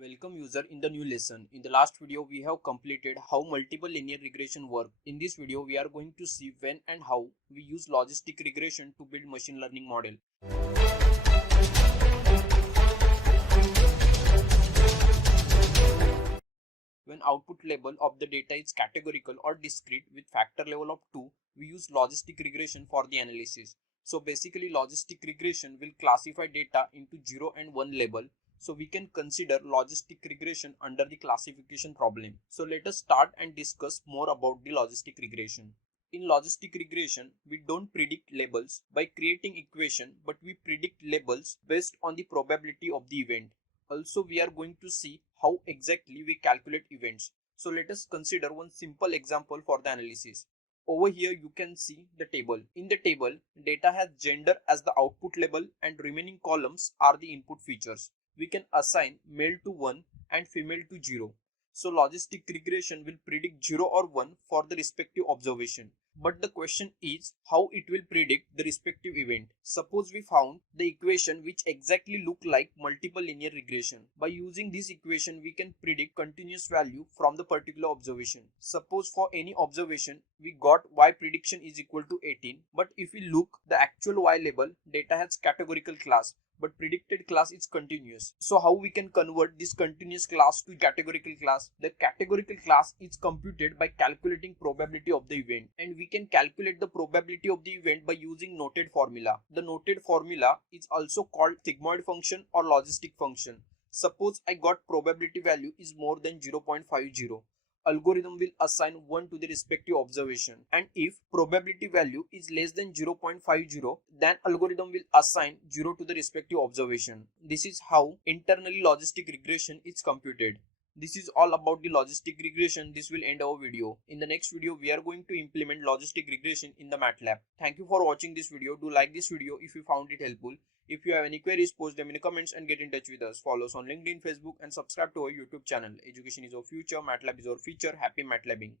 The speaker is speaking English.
Welcome user in the new lesson. In the last video we have completed how multiple linear regression work. In this video we are going to see when and how we use logistic regression to build machine learning model. When output label of the data is categorical or discrete with factor level of 2, we use logistic regression for the analysis. So basically logistic regression will classify data into 0 and 1 label. So we can consider logistic regression under the classification problem. So let us start and discuss more about the logistic regression. In logistic regression, we don't predict labels by creating equation, but we predict labels based on the probability of the event. Also, we are going to see how exactly we calculate events. So let us consider one simple example for the analysis. Over here you can see the table. In the table, data has gender as the output label and remaining columns are the input features. We can assign male to 1 and female to 0. So logistic regression will predict 0 or 1 for the respective observation. But the question is how it will predict the respective event. Suppose we found the equation which exactly look like multiple linear regression. By using this equation we can predict continuous value from the particular observation. Suppose for any observation we got y prediction is equal to 18, but if we look the actual y label, data has categorical class but predicted class is continuous. So how we can convert this continuous class to categorical class? The categorical class is computed by calculating probability of the event, and we can calculate the probability of the event by using noted formula. The noted formula is also called Sigmoid function or logistic function. Suppose I got probability value is more than 0.50. Algorithm will assign 1 to the respective observation, and if probability value is less than 0.50, then algorithm will assign 0 to the respective observation. This is how internally logistic regression is computed. This is all about the logistic regression. This will end our video. In the next video we are going to implement logistic regression in the MATLAB. Thank you for watching this video. Do like this video if you found it helpful. If you have any queries, post them in the comments and get in touch with us. Follow us on LinkedIn, Facebook and subscribe to our YouTube channel. Education is our future. MATLAB is our future. Happy MATLABing.